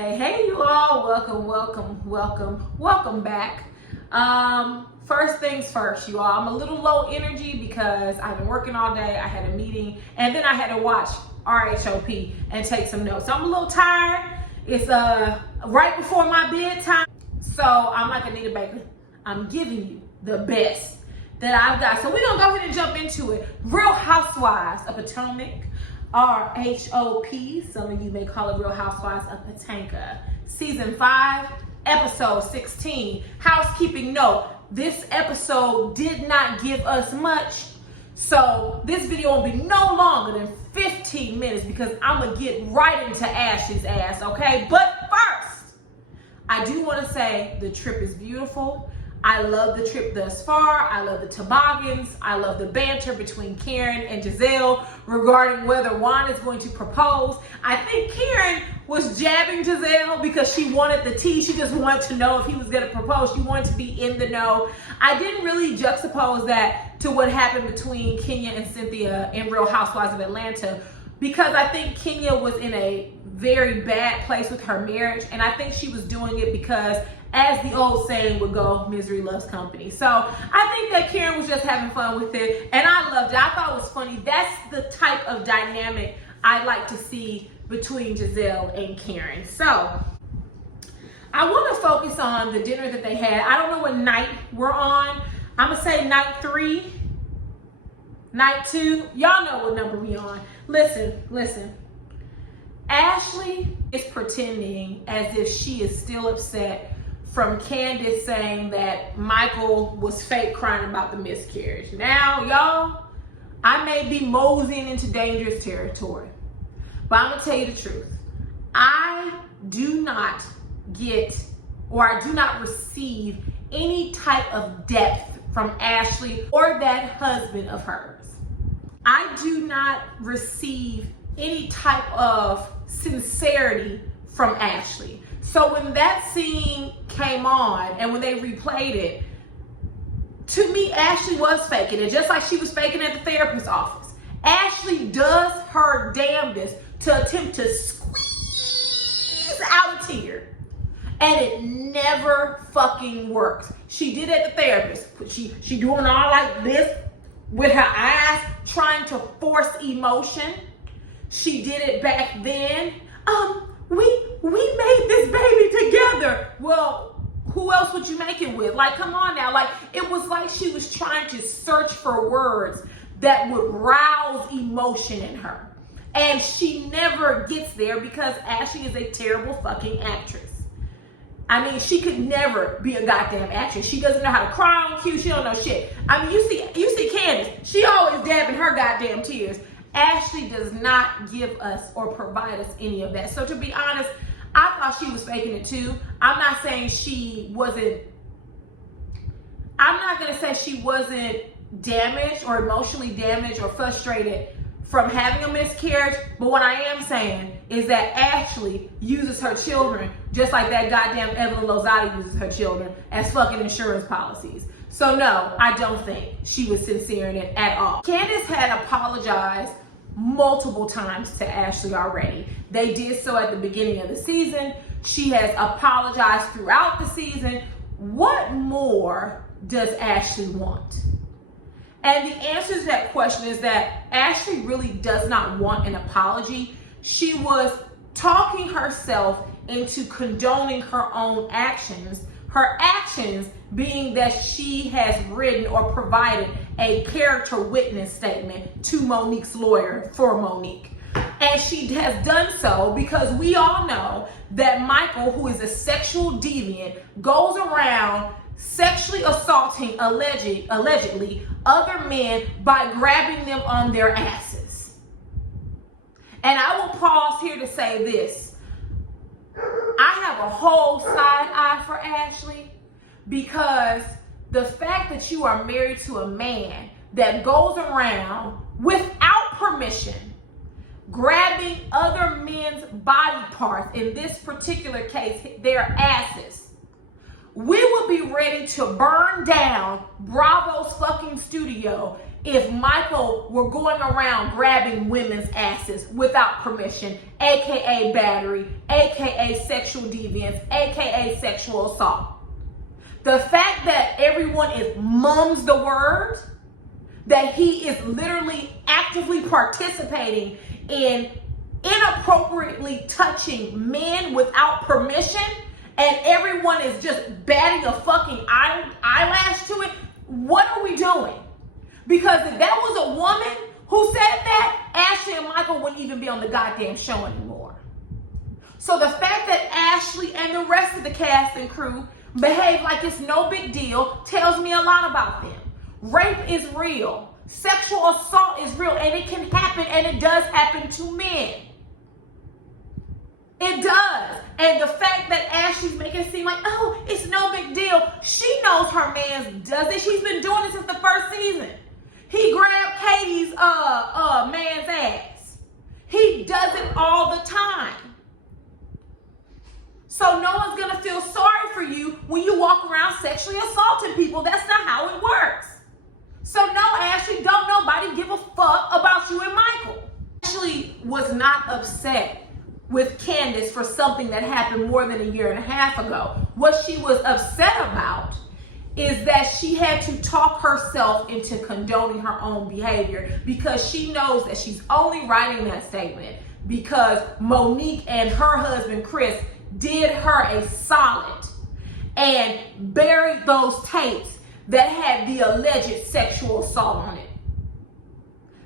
Hey, you all. Welcome back. First things first, you all. I'm a little low energy because I've been working all day. I had a meeting and then I had to watch RHOP and take some notes. So I'm a little tired. It's right before my bedtime. So I'm like Anita Baker. I'm giving you the best that I've got. So we're going to go ahead and jump into it. Real Housewives of Potomac. RHOP, some of you may call it Real Housewives of Potomac. Season 5, episode 16. Housekeeping note, this episode did not give us much, so this video will be no longer than 15 minutes because I'm going to get right into Ashley's ass, okay? But first, I do want to say the trip is beautiful. I love the trip thus far. I love the toboggans. I love the banter between Karen and Gizelle regarding whether Juan is going to propose. I think Karen was jabbing Gizelle because she wanted the tea. She just wanted to know if he was going to propose. She wanted to be in the know. I didn't really juxtapose that to what happened between Kenya and Cynthia in Real Housewives of Atlanta because I think Kenya was in a very bad place with her marriage, and I think she was doing it because, as the old saying would go, misery loves company. So I think that Karen was just having fun with it, and I loved it. I thought it was funny. That's the type of dynamic I like to see between Gizelle and Karen. So I want to focus on the dinner that they had. I don't know what night we're on. I'm going to say night 3, night 2. Y'all know what number we on. Listen. Ashley is pretending as if she is still upset from Candiace saying that Michael was fake crying about the miscarriage. Now, y'all, I may be moseying into dangerous territory, but I'm gonna tell you the truth. I do not get, or I do not receive any type of depth from Ashley or that husband of hers. I do not receive any type of sincerity from Ashley. So when that scene came on and when they replayed it, to me, Ashley was faking it, just like she was faking at the therapist's office. Ashley does her damnedest to attempt to squeeze out a tear, and it never fucking works. She did at the therapist. She doing all like this with her eyes, trying to force emotion. She did it back then. We made this baby together. Well, who else would you make it with? Like, come on now. Like, it was like she was trying to search for words that would rouse emotion in her. And she never gets there because Ashley is a terrible fucking actress. I mean, she could never be a goddamn actress. She doesn't know how to cry on cue. She don't know shit. I mean, you see Candiace. She always dabbing her goddamn tears. Ashley does not give us or provide us any of that. So to be honest, I thought she was faking it too. I'm not saying she wasn't, I'm not going to say she wasn't damaged or emotionally damaged or frustrated from having a miscarriage. But what I am saying is that Ashley uses her children just like that goddamn Evelyn Lozada uses her children as fucking insurance policies. So no, I don't think she was sincere in it at all. Candiace had apologized multiple times to Ashley already. They did so at the beginning of the season. She has apologized throughout the season. What more does Ashley want? And the answer to that question is that Ashley really does not want an apology. She was talking herself into condoning her own actions. Her actions being that she has written or provided a character witness statement to Monique's lawyer for Monique. And she has done so because we all know that Michael, who is a sexual deviant, goes around sexually assaulting, allegedly, other men by grabbing them on their asses. And I will pause here to say this. I have a whole side eye for Ashley because the fact that you are married to a man that goes around without permission grabbing other men's body parts, in this particular case, their asses, we would be ready to burn down Bravo's fucking studio if Michael were going around grabbing women's asses without permission, aka battery, aka sexual deviance, aka sexual assault. The fact that everyone is mum's the word, that he is literally actively participating in inappropriately touching men without permission, and everyone is just batting a fucking eyelash to it. What are we doing? Because if that was a woman who said that, Ashley and Michael wouldn't even be on the goddamn show anymore. So the fact that Ashley and the rest of the cast and crew behave like it's no big deal tells me a lot about them. Rape is real. Sexual assault is real, and it can happen, and it does happen to men. It does. And the fact that Ashley's making it seem like, oh, it's no big deal. She knows her man does it. She's been doing it since the first season. He grabbed Katie's man's ass. He does it all the time. So no one's gonna feel sorry for you when you walk around sexually assaulting people. That's not how it works. So no, Ashley, don't nobody give a fuck about you and Michael. Ashley was not upset with Candiace for something that happened more than a year and a half ago. What she was upset about is that she had to talk herself into condoning her own behavior, because she knows that she's only writing that statement because Monique and her husband Chris did her a solid and buried those tapes that had the alleged sexual assault on it.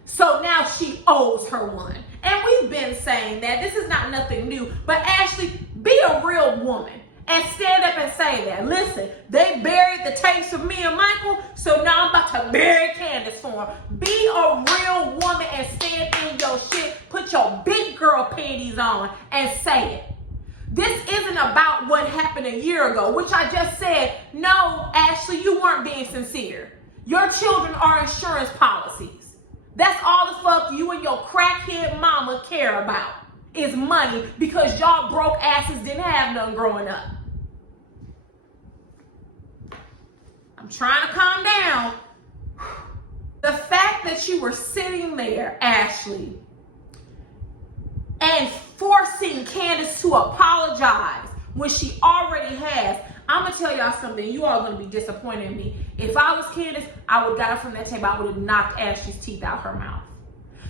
So now she owes her one. And we've been saying that. This is not nothing new. But Ashley, be a real woman and stand up and say that. Listen, they buried the tapes of me and Michael, so now I'm about to bury Candiace for him. Be a real woman and stand in your shit. Put your big girl panties on and say it. This isn't about what happened a year ago, which I just said. No, Ashley, you weren't being sincere. Your children are insurance policies. That's all the fuck you and your crackhead mama care about is money, because y'all broke asses didn't have none growing up. I'm trying to calm down. The fact that you were sitting there, Ashley, and forcing Candiace to apologize when she already has. I'm going to tell y'all something. You all are going to be disappointed in me. If I was Candiace, I would have got her from that table. I would have knocked Ashley's teeth out her mouth.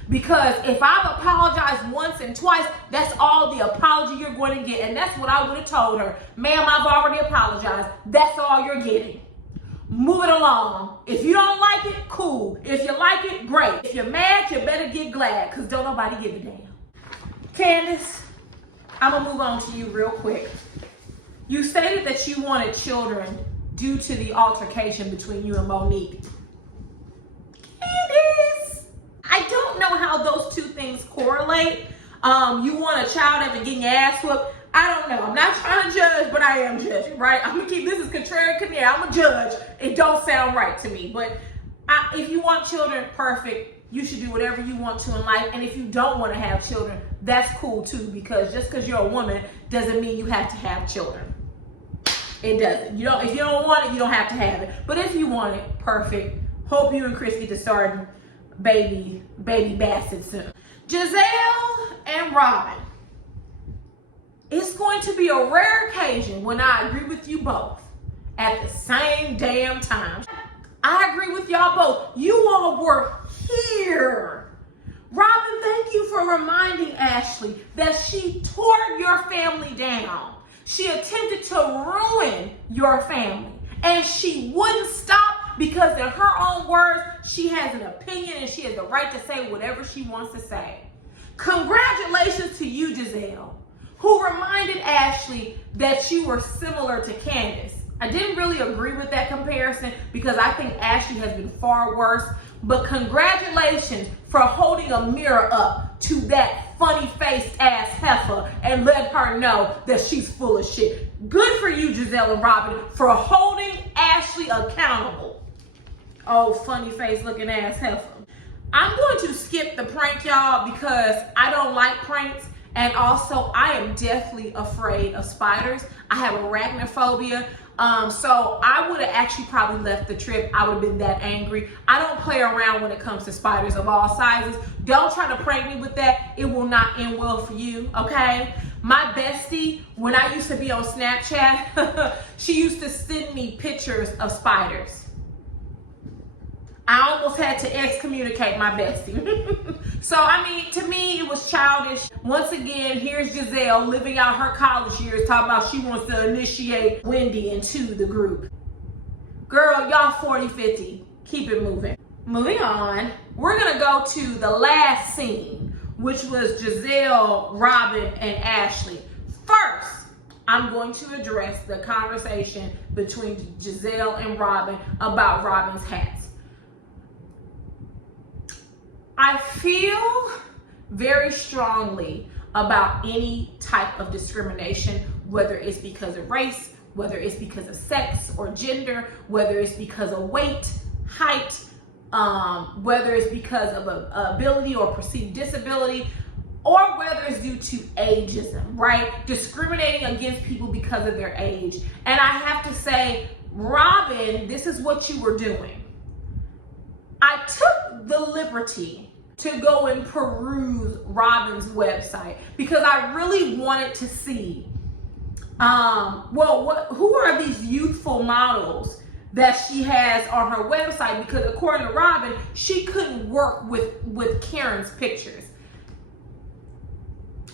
Because if I've apologized once and twice, that's all the apology you're going to get. And that's what I would have told her. Ma'am, I've already apologized. That's all you're getting. Move it along. If you don't like it, cool. If you like it, great. If you're mad, you better get glad, because don't nobody give a damn. Candiace, I'm going to move on to you real quick. You stated that you wanted children due to the altercation between you and Monique. Candiace, I don't know how those two things correlate. You want a child after getting your ass whooped. I don't know. I'm not trying to judge, but I am judging, right? I'm going to keep this as contrary to Candiace. I'm a judge. It don't sound right to me. But if you want children, perfect. You should do whatever you want to in life. And if you don't want to have children, that's cool too, because just because you're a woman doesn't mean you have to have children. It doesn't. If you don't want it, you don't have to have it. But if you want it, perfect. Hope you and Chris get to start baby Bassett soon. Gizelle and Robyn. It's going to be a rare occasion when I agree with you both at the same damn time. I agree with y'all both. You all were here. Robyn, thank you for reminding Ashley that she tore your family down. She attempted to ruin your family, and she wouldn't stop, because in her own words, she has an opinion and she has the right to say whatever she wants to say. Congratulations to you, Gizelle, who reminded Ashley that you were similar to Candiace. I didn't really agree with that comparison, because I think Ashley has been far worse. But congratulations for holding a mirror up to that funny-faced ass heifer and letting her know that she's full of shit. Good for you, Gizelle and Robyn, for holding Ashley accountable. Oh, funny-faced looking ass heifer. I'm going to skip the prank, y'all, because I don't like pranks. And also, I am deathly afraid of spiders. I have arachnophobia. So I would have actually probably left the trip. I would have been that angry. I don't play around when it comes to spiders of all sizes. Don't try to prank me with that. It will not end well for you, okay? My bestie, when I used to be on Snapchat, she used to send me pictures of spiders. I almost had to excommunicate my bestie. So, I mean, to me, it was childish. Once again, here's Gizelle living out her college years, talking about she wants to initiate Wendy into the group. Girl, y'all 40, 50. Keep it moving. Moving on, we're going to go to the last scene, which was Gizelle, Robyn, and Ashley. First, I'm going to address the conversation between Gizelle and Robyn about Robyn's hats. I feel very strongly about any type of discrimination, whether it's because of race, whether it's because of sex or gender, whether it's because of weight, height, whether it's because of ability or perceived disability, or whether it's due to ageism, right? Discriminating against people because of their age. And I have to say, Robyn, this is what you were doing. I took the liberty to go and peruse Robyn's website because I really wanted to see, who are these youthful models that she has on her website? Because according to Robyn, she couldn't work with Karen's pictures.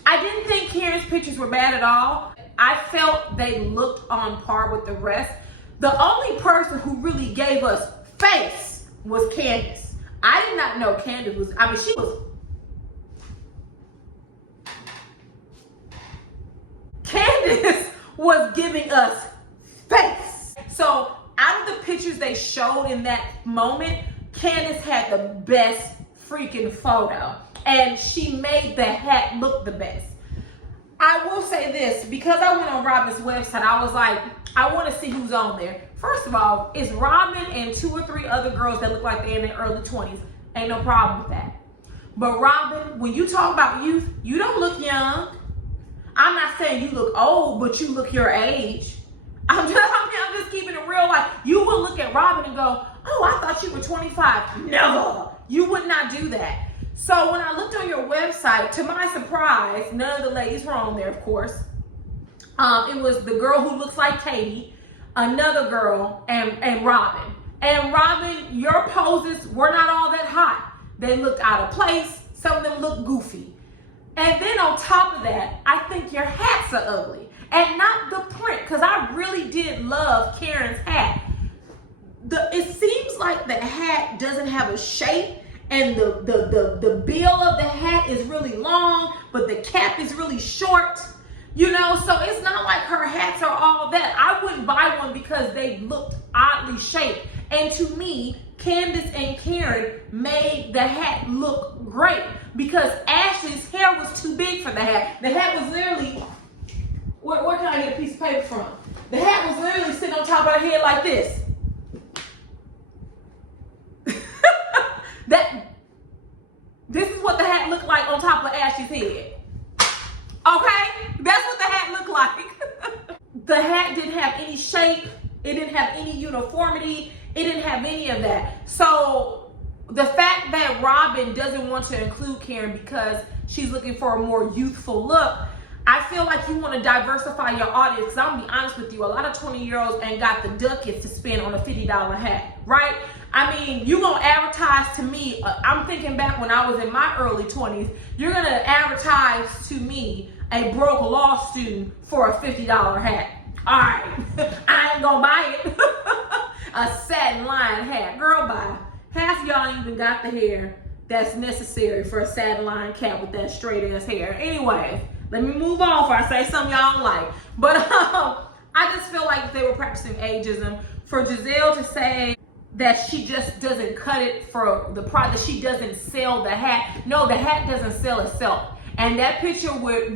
I didn't think Karen's pictures were bad at all. I felt they looked on par with the rest. The only person who really gave us face was Candiace. I did not know Candiace was, Candiace was giving us face. So out of the pictures they showed in that moment, Candiace had the best freaking photo. And she made the hat look the best. I will say this, because I went on Robyn's website, I was like, I want to see who's on there. First of all, it's Robyn and 2 or 3 other girls that look like they're in their early 20s. Ain't no problem with that. But Robyn, when you talk about youth, you don't look young. I'm not saying you look old, but you look your age. I'm just keeping it real. Like, you will look at Robyn and go, oh, I thought you were 25. Never. You would not do that. So when I looked on your website, to my surprise, none of the ladies were on there, of course. It was the girl who looks like Katie, another girl, and Robyn. And Robyn, your poses were not all that hot. They looked out of place. Some of them looked goofy. And then on top of that, I think your hats are ugly. And not the print, because I really did love Karen's hat. It seems like the hat doesn't have a shape, and the bill of the hat is really long, but the cap is really short. You know, so it's not like her hats are all that. I wouldn't buy one because they looked oddly shaped. And to me, Candiace and Karen made the hat look great because Ashley's hair was too big for the hat. The hat was literally, where can I get a piece of paper from? The hat was literally sitting on top of her head like this. This is what the hat looked like on top of Ashley's head. Okay? That's what the hat looked like. The hat didn't have any shape. It didn't have any uniformity. It didn't have any of that. So the fact that Robyn doesn't want to include Karen because she's looking for a more youthful look, I feel like you want to diversify your audience. Because I'm going to be honest with you, a lot of 20-year-olds ain't got the ducats to spend on a $50 hat, right? I mean, you're going to advertise to me. I'm thinking back when I was in my early 20s, you're going to advertise to me, a broke law student, for a $50 hat. All right, I ain't going to buy it. A satin lion hat. Girl, bye. Half of y'all ain't even got the hair that's necessary for a satin lion cap with that straight ass hair. Anyway, let me move on before I say something y'all don't like. But I just feel like they were practicing ageism. For Gizelle to say that she just doesn't cut it for the price, that she doesn't sell the hat. No, the hat doesn't sell itself. And that picture with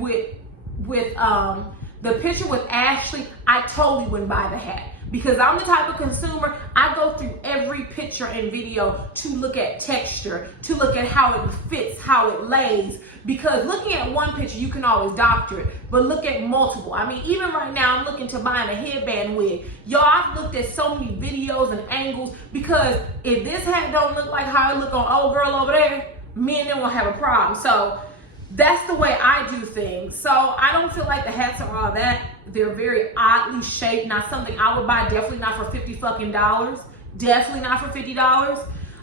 The picture with Ashley, I totally wouldn't buy the hat. Because I'm the type of consumer, I go through every picture and video to look at texture, to look at how it fits, how it lays. Because looking at one picture, you can always doctor it, but look at multiple. I mean, even right now, I'm looking to buying a headband wig. Y'all, I've looked at so many videos and angles, because if this hat don't look like how it look on old girl over there, me and them will have a problem. So that's the way I do things. So I don't feel like the hats are all that. They're very oddly shaped. Not something I would buy. Definitely not for $50 fucking dollars. Definitely not for $50.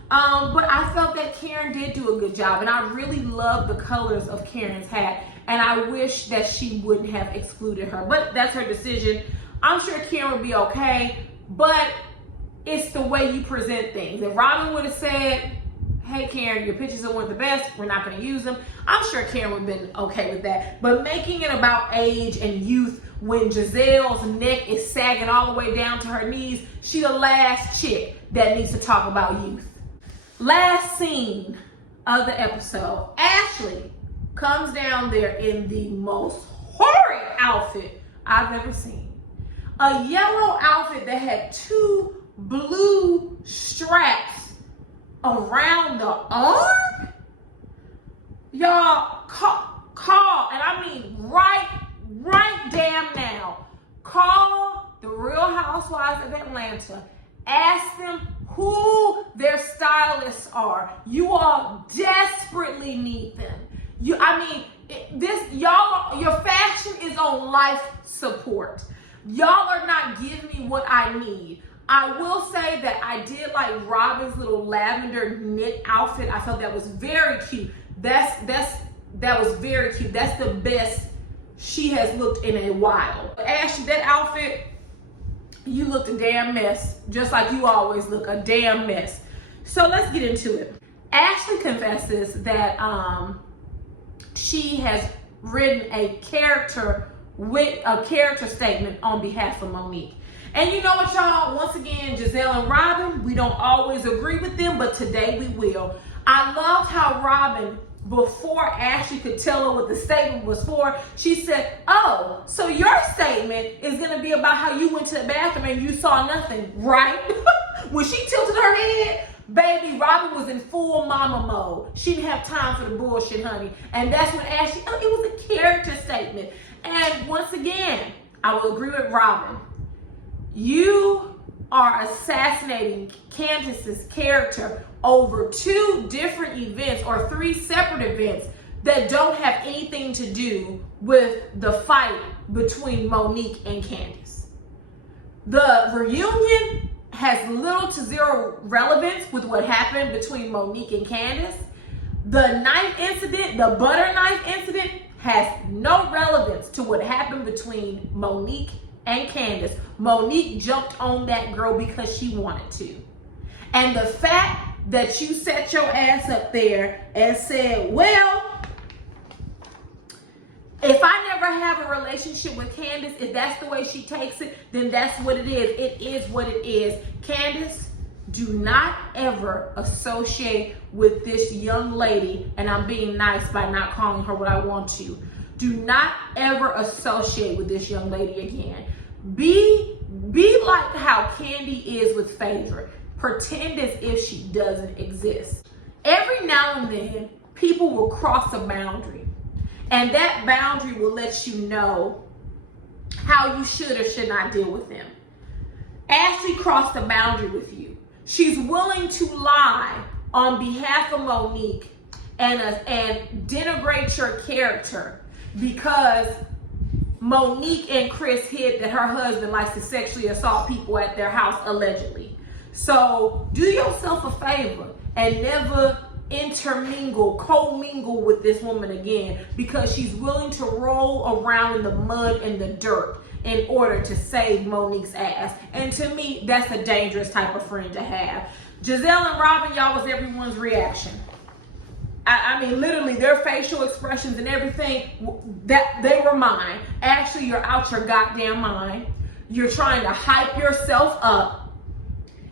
But I felt that Karen did do a good job, and I really love the colors of Karen's hat. And I wish that she wouldn't have excluded her. But that's her decision. I'm sure Karen would be okay. But it's the way you present things. If Robyn would have said, hey Karen, your pictures weren't the best, we're not going to use them, I'm sure Karen would have been okay with that. But making it about age and youth when Gizelle's neck is sagging all the way down to her knees, she's the last chick that needs to talk about youth. Last scene of the episode, Ashley comes down there in the most horrid outfit I've ever seen. A yellow outfit that had 2 blue straps around the arm. Y'all, call, and I mean right damn now, call the Real Housewives of Atlanta, ask them who their stylists are. You all desperately need them. Your fashion is on life support. Y'all are not giving me what I need. I will say that I did like Robyn's little lavender knit outfit. I felt that was very cute. That was very cute. That's the best she has looked in a while. Ashley, that outfit, you looked a damn mess, just like you always look, a damn mess. So let's get into it. Ashley confesses that she has written a character statement on behalf of Monique. And you know what, y'all? Once again, Gizelle and Robyn, we don't always agree with them, but today we will. I loved how Robyn, before Ashley could tell her what the statement was for, she said, oh, so your statement is going to be about how you went to the bathroom and you saw nothing, right? When she tilted her head, baby, Robyn was in full mama mode. She didn't have time for the bullshit, honey. And that's when Ashley, it was a character statement. And once again, I will agree with Robyn. You are assassinating Candiace's character over 2 different events or 3 separate events that don't have anything to do with the fight between Monique and Candiace. The reunion has little to zero relevance with what happened between Monique and Candiace. The knife incident, the butter knife incident, has no relevance to what happened between Monique and Candiace. Monique jumped on that girl because she wanted to. And the fact that you set your ass up there and said, well, if I never have a relationship with Candiace, if that's the way she takes it, then that's what it is. It is what it is. Candiace, do not ever associate with this young lady, and I'm being nice by not calling her what I want to. Do not ever associate with this young lady again. Be like how Candy is with Phaedra. Pretend as if she doesn't exist. Every now and then, people will cross a boundary, and that boundary will let you know how you should or should not deal with them. Ashley crossed a boundary with you. She's willing to lie on behalf of Monique and denigrate your character because Monique and Chris hid that her husband likes to sexually assault people at their house, allegedly. So do yourself a favor and never commingle with this woman again, because she's willing to roll around in the mud and the dirt in order to save Monique's ass. And to me, that's a dangerous type of friend to have. Gizelle and Robyn, y'all, was everyone's reaction. I mean, literally, their facial expressions and everything, that they were mine. Actually, you're out your goddamn mind. You're trying to hype yourself up.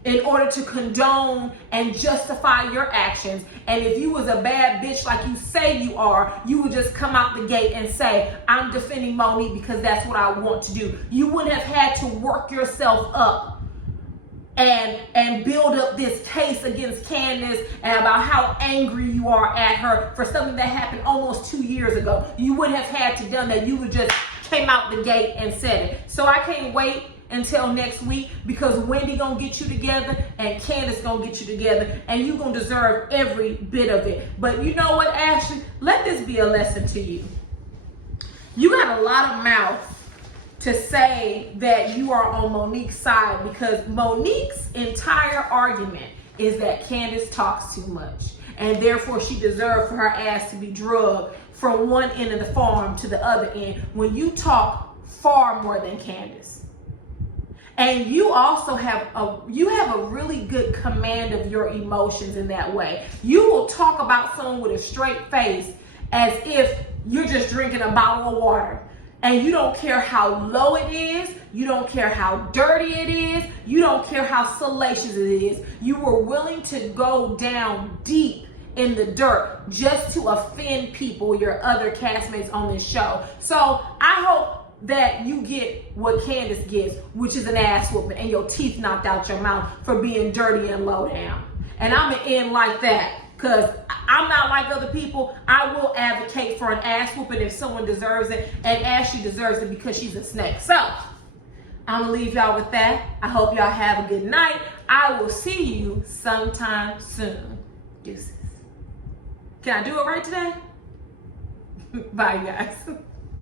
in order to condone and justify your actions. And if you was a bad bitch like you say you are, you would just come out the gate and say, I'm defending Monique because that's what I want to do. You wouldn't have had to work yourself up and build up this case against Candiace and about how angry you are at her for something that happened almost 2 years ago. You wouldn't have had to done that. You would just came out the gate and said it. So I can't wait until next week, because Wendy gonna get you together and Candiace gonna get you together, and you gonna deserve every bit of it. But you know what, Ashley? Let this be a lesson to you. You got a lot of mouth to say that you are on Monique's side, because Monique's entire argument is that Candiace talks too much, and therefore she deserved for her ass to be drugged from one end of the farm to the other end, when you talk far more than Candiace. And you also have a really good command of your emotions in that way. You will talk about someone with a straight face as if you're just drinking a bottle of water. And you don't care how low it is. You don't care how dirty it is. You don't care how salacious it is. You were willing to go down deep in the dirt just to offend people, your other castmates on this show. So I hope that you get what Candiace gets, which is an ass whooping and your teeth knocked out your mouth for being dirty and low down. And I'm gonna end like that, because I'm not like other people. I will advocate for an ass whooping if someone deserves it, and Ashley deserves it because she's a snake. So I'm gonna leave y'all with that. I hope y'all have a good night. I will see you sometime soon. Deuces. Can I do it right today? Bye, guys.